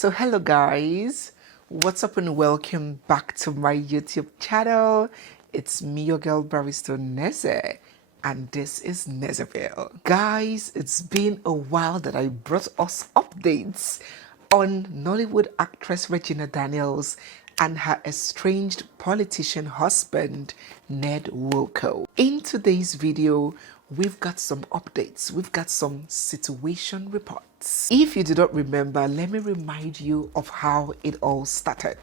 So hello guys, what's up and welcome back to my YouTube channel. It's me, your girl Barrister Neze, and this is Nezeville. Guys, it's been a while that I brought us updates on Nollywood actress Regina Daniels and her estranged politician husband, NWOKO. In today's video, we've got some updates. We've got some situation reports. If you do not remember, let me remind you of how it all started.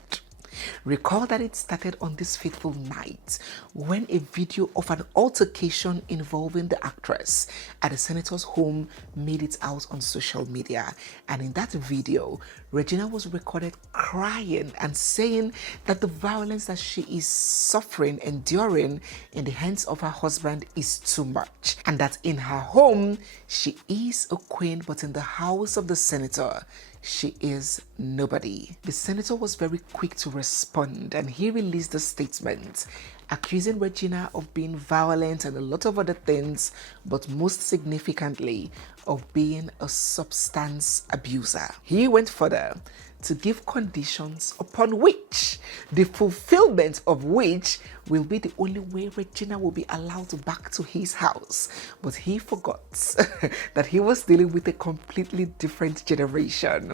Recall that it started on this fateful night when a video of an altercation involving the actress at the senator's home made it out on social media. And in that video, Regina was recorded crying and saying that the violence that she is suffering, enduring in the hands of her husband is too much. And that in her home, she is a queen, but in the house of the senator, she is nobody. The senator was very quick to respond and he released a statement accusing Regina of being violent and a lot of other things, but most significantly of being a substance abuser. He went further to give conditions upon which the fulfillment of which will be the only way Regina will be allowed back to his house. But he forgot that he was dealing with a completely different generation.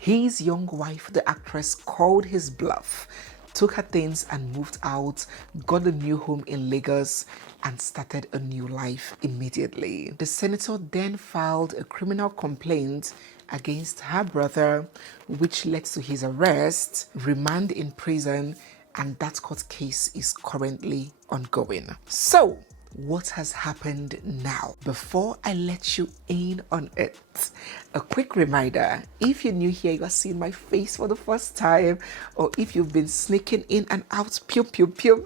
His young wife, the actress, called his bluff, took her things and moved out, got a new home in Lagos, and started a new life immediately. The senator then filed a criminal complaint against her brother, which led to his arrest, remand in prison, and that court case is currently ongoing. So, what has happened now? Before I let you in on it, a quick reminder: if you're new here, you are seeing my face for the first time, or if you've been sneaking in and out, pew pew pew,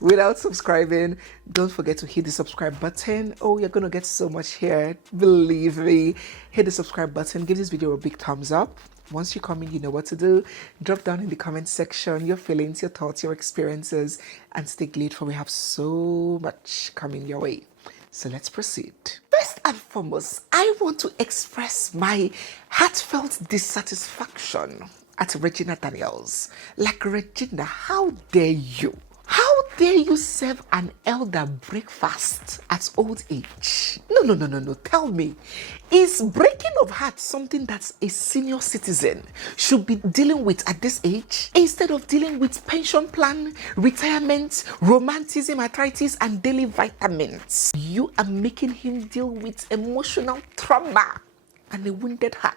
without subscribing, don't forget to hit the subscribe button. Oh, you're gonna get so much here, believe me. Hit the subscribe button, give this video a big thumbs up. Once you come in, you know what to do. Drop down in the comment section your feelings, your thoughts, your experiences, and stay glued, for we have so much coming your way. So let's proceed. First and foremost, I want to express my heartfelt dissatisfaction at Regina Daniels. Like, Regina, how dare you? How dare you serve an elder breakfast at old age? No. Tell me, is breaking of heart something that a senior citizen should be dealing with at this age? Instead of dealing with pension plan, retirement, romanticism, arthritis, and daily vitamins, you are making him deal with emotional trauma and a wounded heart.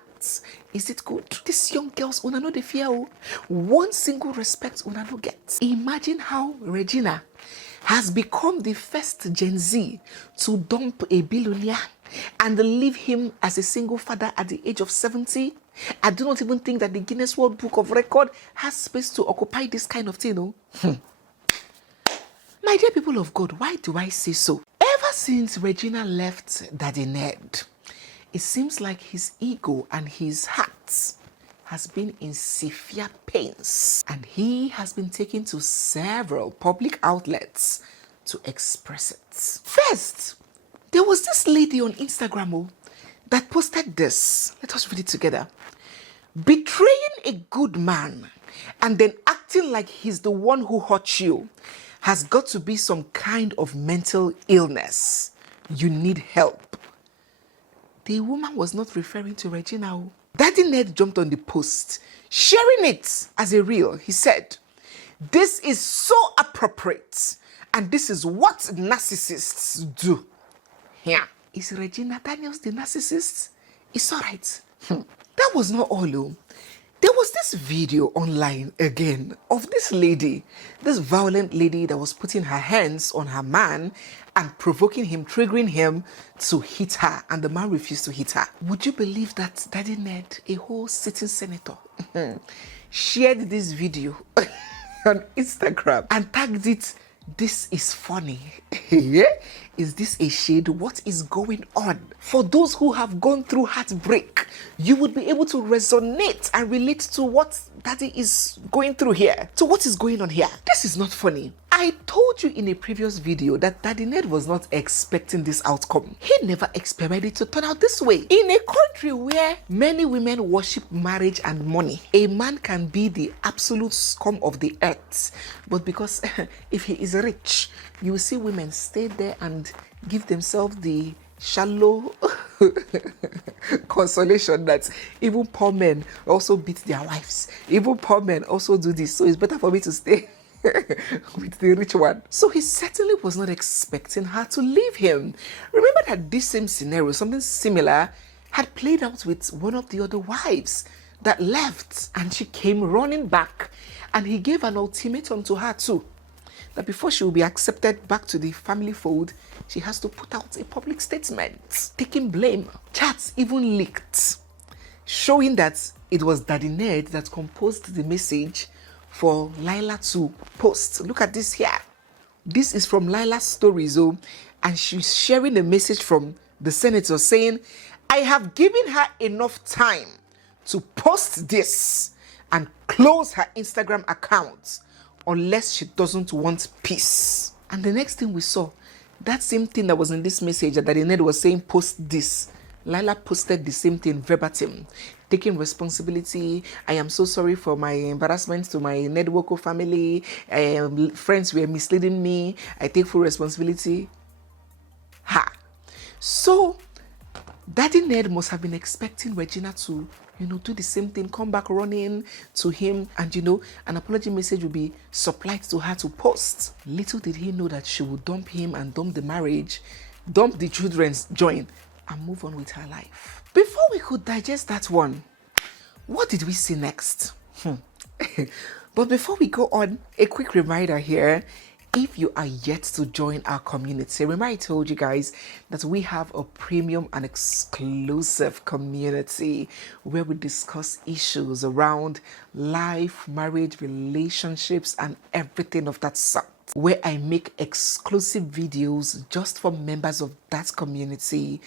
Is it good? These young girls, una no dey fear. One single respect una no get. Imagine how Regina has become the first Gen Z to dump a billionaire and leave him as a single father at the age of 70. I do not even think that the Guinness World Book of Record has space to occupy this kind of thing. My dear people of God, why do I say so? Ever since Regina left Daddy Ned, it seems like his ego and his heart has been in severe pains, and he has been taken to several public outlets to express it. First, there was this lady on Instagram that posted this. Let us read it together. Betraying a good man and then acting like he's the one who hurt you has got to be some kind of mental illness. You need help. The woman was not referring to Regina. Daddy Ned jumped on the post, sharing it as a reel. He said, "This is so appropriate, and this is what narcissists do." Yeah. Is Regina Daniels the narcissist? It's all right. That was not all, though. There was this video online again of this lady, this violent lady that was putting her hands on her man and provoking him, triggering him to hit her, and the man refused to hit her. Would you believe that Daddy Ned, a whole sitting senator, shared this video on Instagram and tagged it This is funny. Is this a shade? What is going on? For those who have gone through heartbreak, you would be able to resonate and relate to what Daddy is going through here. So what is going on here? This is not funny. I told you in a previous video that Daddy Ned was not expecting this outcome. He never expected it to turn out this way. In a country where many women worship marriage and money, a man can be the absolute scum of the earth. But because if he is rich, you will see women stay there and give themselves the shallow consolation that even poor men also beat their wives. Even poor men also do this. So it's better for me to stay with the rich one. So he certainly was not expecting her to leave him. Remember that this same scenario, something similar, had played out with one of the other wives that left, and she came running back, and he gave an ultimatum to her too, that before she will be accepted back to the family fold, she has to put out a public statement taking blame. Chats even leaked showing that it was Daddy Ned that composed the message for Lila to post. Look at this here. This is from Lila's stories, and she's sharing a message from the senator saying, I have given her enough time to post this and close her Instagram account unless she doesn't want peace. And the next thing we saw, that same thing that was in this message that Daddy Ned was saying, post this. Lila posted the same thing verbatim, taking responsibility. I am so sorry for my embarrassment to my NWOKO family. Friends were misleading me. I take full responsibility. Ha! So, Daddy Ned must have been expecting Regina to, do the same thing, come back running to him, and, an apology message will be supplied to her to post. Little did he know that she would dump him and dump the marriage, dump the children's join, and move on with her life. Before we could digest that one, what did we see next? But before we go on, a quick reminder here. If you are yet to join our community, remember I told you guys that we have a premium and exclusive community where we discuss issues around life, marriage, relationships, and everything of that sort, where I make exclusive videos just for members of that community,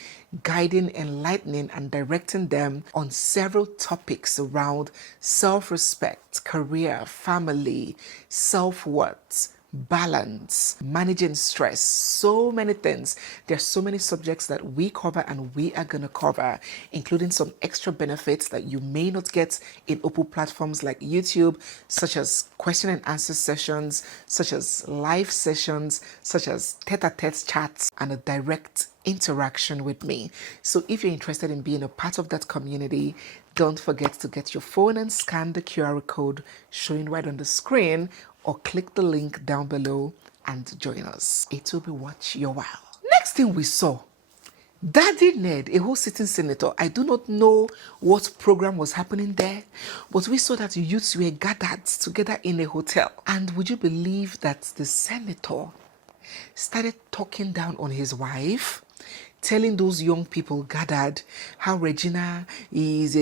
guiding, enlightening, and directing them on several topics around self-respect, career, family, self-worth, balance, managing stress, so many things. There's so many subjects that we cover and we are going to cover, including some extra benefits that you may not get in open platforms like YouTube, such as question and answer sessions, such as live sessions, such as tete-a-tete chats, and a direct interaction with me. So if you're interested in being a part of that community, don't forget to get your phone and scan the QR code showing right on the screen, or click the link down below and join us. It will be worth your while. Next thing we saw, Daddy Ned, a whole sitting senator. I do not know what program was happening there, but we saw that youths were gathered together in a hotel. And would you believe that the senator started talking down on his wife, telling those young people gathered how Regina is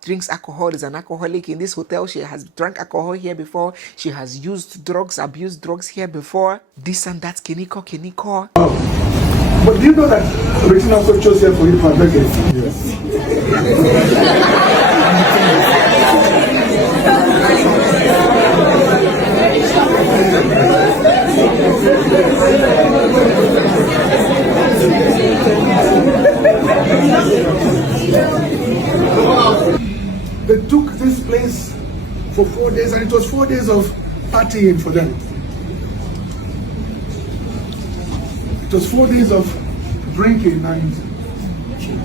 drinks alcohol, is an alcoholic in this hotel. She has drank alcohol here before. She has used drugs, abused drugs here before. This and that, kiniko. But do you know that Regina also chose here for you for a decade? Yes. They took this place for 4 days, and it was 4 days of partying for them. It was 4 days of drinking and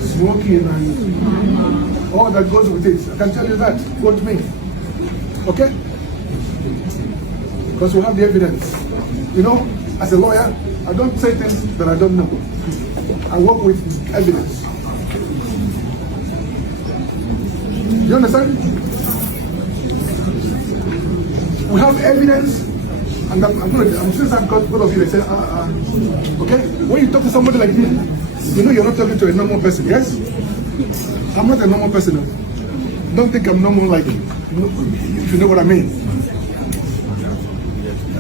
smoking and all that goes with it. I can tell you that. Quote me. Okay? Because we have the evidence. As a lawyer, I don't say things that I don't know. I work with evidence. You understand? We have evidence, and I'm sure that God of you say, okay? When you talk to somebody like me, you're not talking to a normal person, yes? I'm not a normal person. Don't think I'm normal like you. If you know what I mean.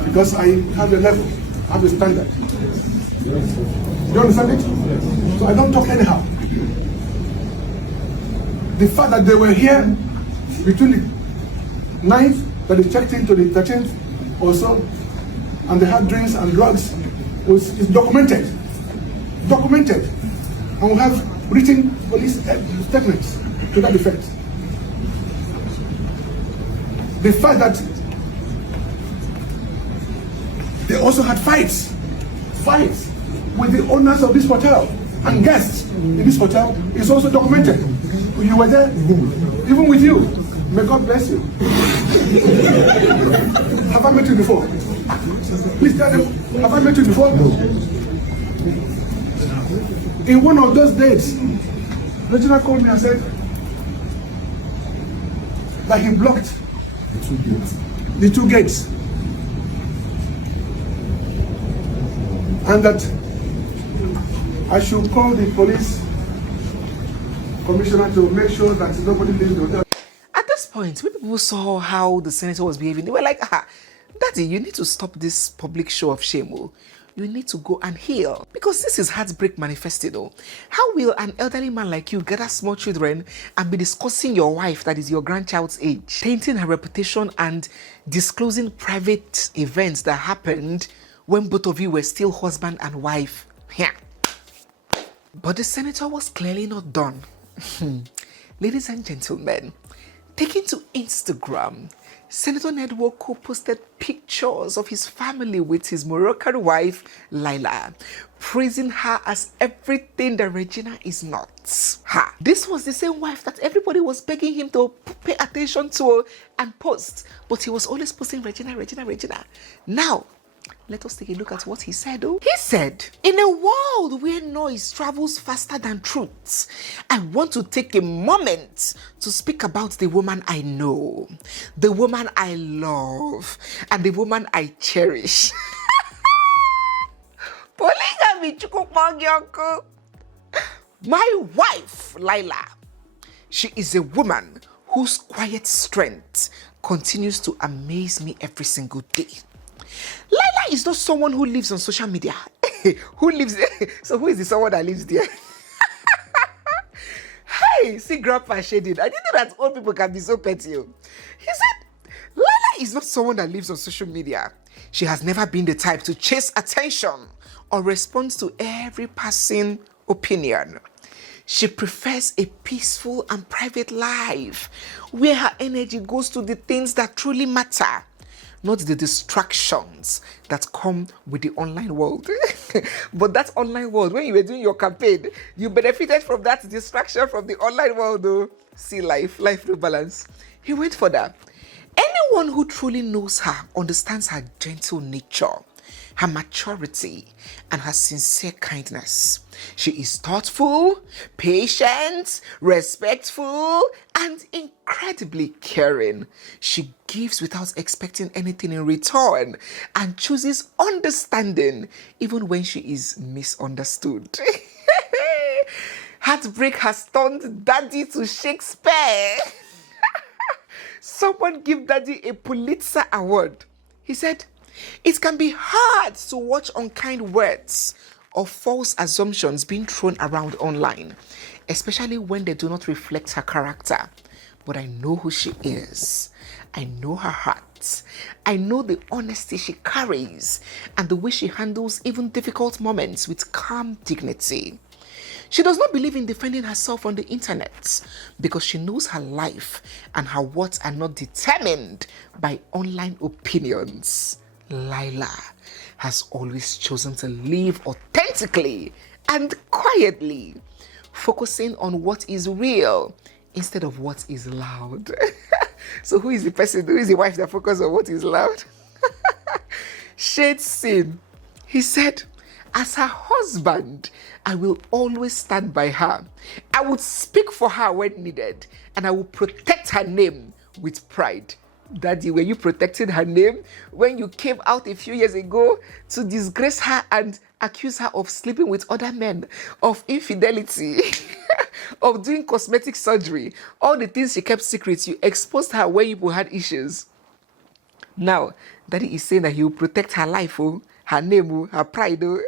because I have a level, I have a standard. Do you understand it? So I don't talk anyhow. The fact that they were here between the 9th that they checked into the 13th or so, and they had drinks and drugs, is documented. Documented. And we have written police statements to that effect. The fact that they also had fights with the owners of this hotel and guests in this hotel is also documented. You were there, even with you. May God bless you. Have I met you before? Please tell them, have I met you before? No. In one of those days, Regina called me and said that he blocked the two gates. And that I should call the police commissioner to make sure that nobody leaves the hotel. At this point, when people saw how the senator was behaving, they were like, Daddy, you need to stop this public show of shame. Oh. You need to go and heal. Because this is heartbreak manifested. Oh. How will an elderly man like you gather small children and be discussing your wife that is your grandchild's age, tainting her reputation and disclosing private events that happened when both of you were still husband and wife? Yeah. But the senator was clearly not done. Ladies and gentlemen, taken to Instagram, Senator NWOKO posted pictures of his family with his Moroccan wife, Laila, praising her as everything that Regina is not. This was the same wife that everybody was begging him to pay attention to and post, but he was always posting Regina, Regina, Regina. Now, let us take a look at what he said. He said, in a world where noise travels faster than truth, I want to take a moment to speak about the woman I know, the woman I love, and the woman I cherish. My wife, Laila, she is a woman whose quiet strength continues to amaze me every single day. Laila is not someone who lives on social media. Who lives there? So who is the someone that lives there? Hey, see Grandpa shaded. I didn't know that old people can be so petty. He said, Laila is not someone that lives on social media. She has never been the type to chase attention or respond to every passing opinion. She prefers a peaceful and private life where her energy goes to the things that truly matter, not the distractions that come with the online world. But that online world, when you were doing your campaign, you benefited from that distraction from the online world. Though. See life no balance. He went for that. Anyone who truly knows her understands her gentle nature, her maturity, and her sincere kindness. She is thoughtful, patient, respectful, and incredibly caring. She gives without expecting anything in return and chooses understanding even when she is misunderstood. Heartbreak has turned Daddy to Shakespeare. Someone give Daddy a Pulitzer Award. He said, it can be hard to watch unkind words or false assumptions being thrown around online, especially when they do not reflect her character. But I know who she is. I know her heart. I know the honesty she carries and the way she handles even difficult moments with calm dignity. She does not believe in defending herself on the internet because she knows her life and her worth are not determined by online opinions. Laila has always chosen to live authentically and quietly, focusing on what is real instead of what is loud. So who is the person, who is the wife that focuses on what is loud? Shade Sin. He said, as her husband, I will always stand by her. I would speak for her when needed, and I will protect her name with pride. Daddy, were you protecting her name when you came out a few years ago to disgrace her and accuse her of sleeping with other men, of infidelity, of doing cosmetic surgery, all the things she kept secret? You exposed her when you had issues. Now, Daddy is saying that he will protect her life, oh, her name, oh, her pride, oh.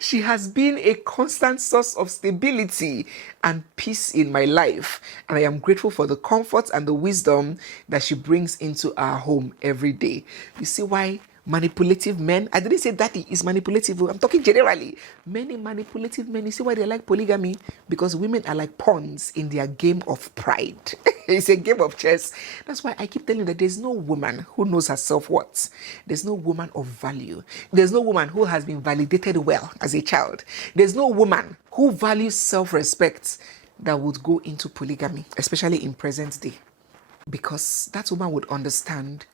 She has been a constant source of stability and peace in my life, and I am grateful for the comfort and the wisdom that she brings into our home every day. You see why manipulative men, I didn't say Daddy is manipulative, I'm talking generally. Many manipulative men, you see why they like polygamy? Because women are like pawns in their game of pride. It's a game of chess. That's why I keep telling you that there's no woman who knows her self-worth. There's no woman of value. There's no woman who has been validated well as a child. There's no woman who values self-respect that would go into polygamy, especially in present day. Because that woman would understand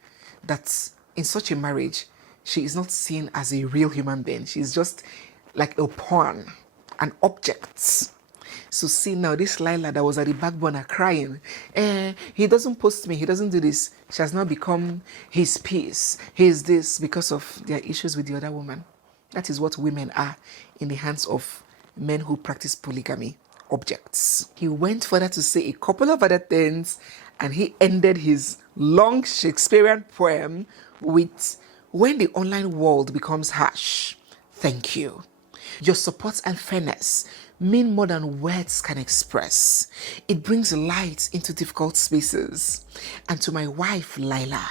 that in such a marriage, she is not seen as a real human being. She's just like a pawn, an object. So see now, this Lila that was at the back burner crying, he doesn't post me, he doesn't do this. She has now become his peace. He is this because of their issues with the other woman. That is what women are in the hands of men who practice polygamy, objects. He went further to say a couple of other things, and he ended his long Shakespearean poem with, "When the online world becomes harsh, thank you. Your support and fairness mean more than words can express. It brings light into difficult spaces. And to my wife, Lila,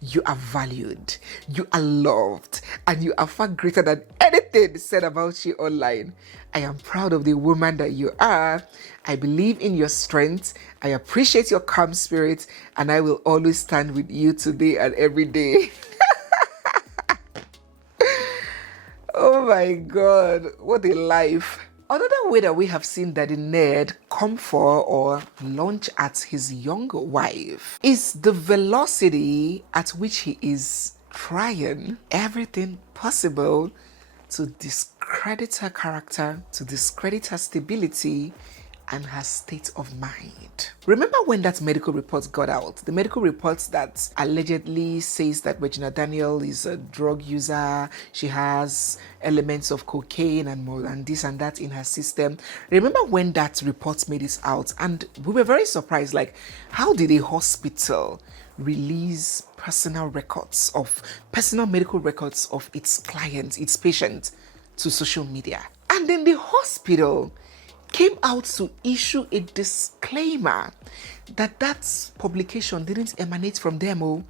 you are valued, you are loved, and you are far greater than anything said about you online. I am proud of the woman that you are. I believe in your strength. I appreciate your calm spirit, and I will always stand with you today and every day." Oh my God, what a life. Another way that we have seen Daddy Ned come for or launch at his young wife is the velocity at which he is trying everything possible to discredit her character, to discredit her stability, and her state of mind. Remember when that medical report got out? The medical report that allegedly says that Regina Daniel is a drug user, she has elements of cocaine and more and this and that in her system. Remember when that report made it out? And we were very surprised, like, how did a hospital release personal medical records of its clients, its patients, to social media? And then the hospital came out to issue a disclaimer that publication didn't emanate from them,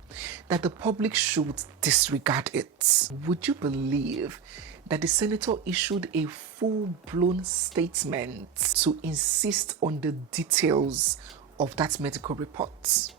that the public should disregard it. Would you believe that the senator issued a full-blown statement to insist on the details of that medical report?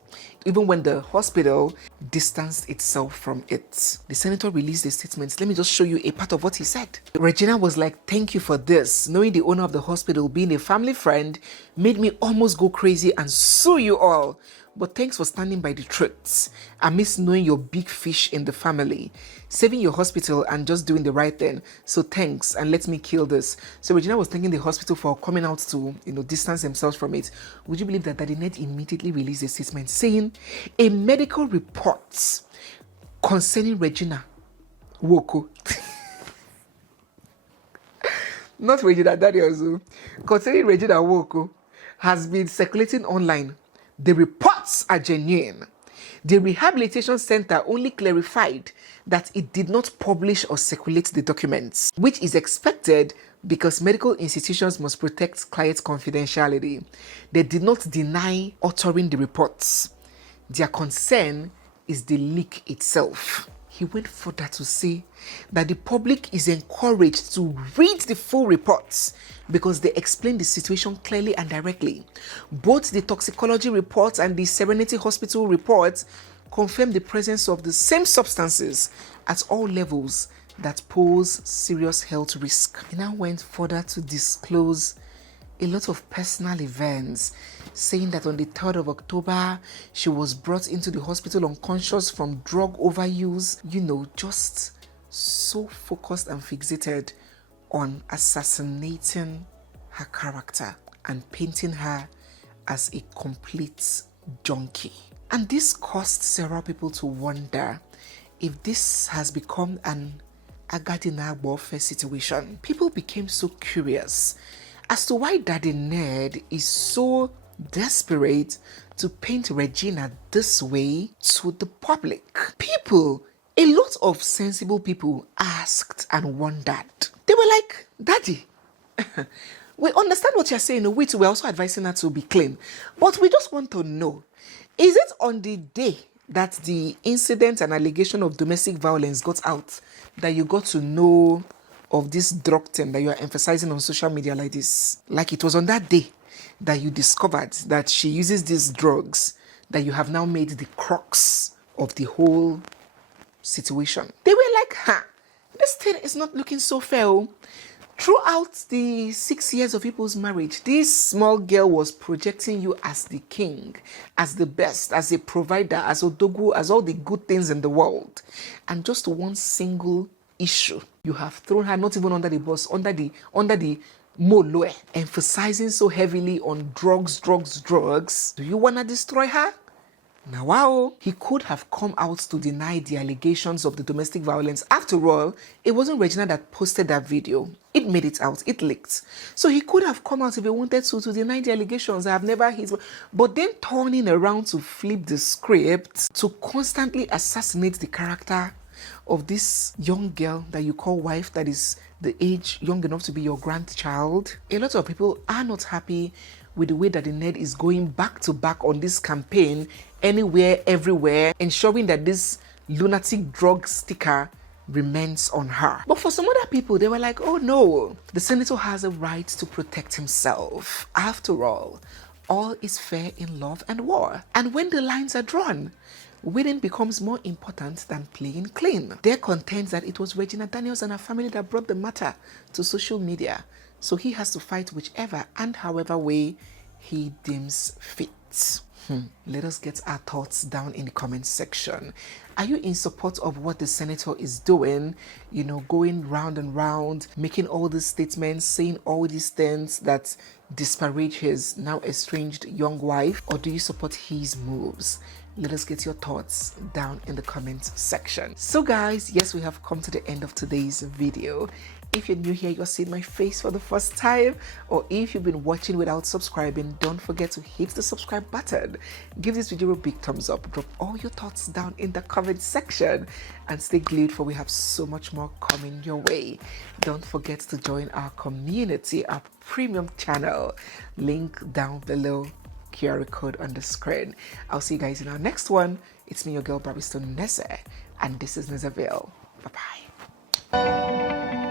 Even when the hospital distanced itself from it, the senator released a statement. Let me just show you a part of what he said. Regina was like, "Thank you for this. Knowing the owner of the hospital being a family friend made me almost go crazy and sue you all. But thanks for standing by the truth. I miss knowing your big fish in the family, saving your hospital and just doing the right thing. So thanks, and let me kill this." So Regina was thanking the hospital for coming out to, distance themselves from it. Would you believe that Daddy Ned immediately released a statement saying a medical report concerning Regina NWOKO, not Regina Daniel, concerning Regina NWOKO, has been circulating online. The reports are genuine. The rehabilitation center only clarified that it did not publish or circulate the documents, which is expected because medical institutions must protect clients' confidentiality. They did not deny authoring the reports. Their concern is the leak itself. He went further to say that the public is encouraged to read the full reports because they explain the situation clearly and directly. Both the toxicology reports and the Serenity Hospital reports confirm the presence of the same substances at all levels that pose serious health risk. He now went further to disclose a lot of personal events, saying that on the 3rd of October, she was brought into the hospital unconscious from drug overuse, just so focused and fixated on assassinating her character and painting her as a complete junkie. And this caused several people to wonder if this has become an Agadina warfare situation. People became so curious as to why Daddy Ned is so desperate to paint Regina this way to the public? People, a lot of sensible people asked and wondered. They were like, Daddy, we understand what you're saying. We too, we're also advising her to be clean. But we just want to know, is it on the day that the incident and allegation of domestic violence got out that you got to know of this drug thing that you are emphasizing on social media like this? Like it was on that day that you discovered that she uses these drugs that you have now made the crux of the whole situation. They were like, this thing is not looking so fair. Throughout the 6 years of people's marriage, this small girl was projecting you as the king, as the best, as a provider, as Odogu, as all the good things in the world. And just one single issue, you have thrown her not even under the bus, under the moloe, emphasizing so heavily on drugs. Do you want to destroy her? Now, wow, he could have come out to deny the allegations of the domestic violence. After all, it wasn't Regina that posted that video. It made it out. It leaked. So he could have come out if he wanted to deny the allegations. I have never hit. But then turning around to flip the script to constantly assassinate the character of this young girl that you call wife, that is the age young enough to be your grandchild. A lot of people are not happy with the way that the NED is going back to back on this campaign, anywhere, everywhere, ensuring that this lunatic drug sticker remains on her. But for some other people, they were like, oh no, the senator has a right to protect himself. After all is fair in love and war. And when the lines are drawn, winning becomes more important than playing clean. They're content that it was Regina Daniels and her family that brought the matter to social media. So he has to fight whichever and however way he deems fit. Let us get our thoughts down in the comment section. Are you in support of what the senator is doing? You know, going round and round, making all these statements, saying all these things that disparage his now estranged young wife? Or do you support his moves? Let us get your thoughts down in the comment section. So guys, yes, we have come to the end of today's video. If you're new here, you're seeing my face for the first time, or if you've been watching without subscribing, don't forget to hit the subscribe button. Give this video a big thumbs up. Drop all your thoughts down in the comment section and stay glued, for we have so much more coming your way. Don't forget to join our community, our premium channel. Link down below. QR code on the screen. I'll see you guys in our next one. It's me, your girl, Barrister Neze, and this is Nezeville. Bye-bye.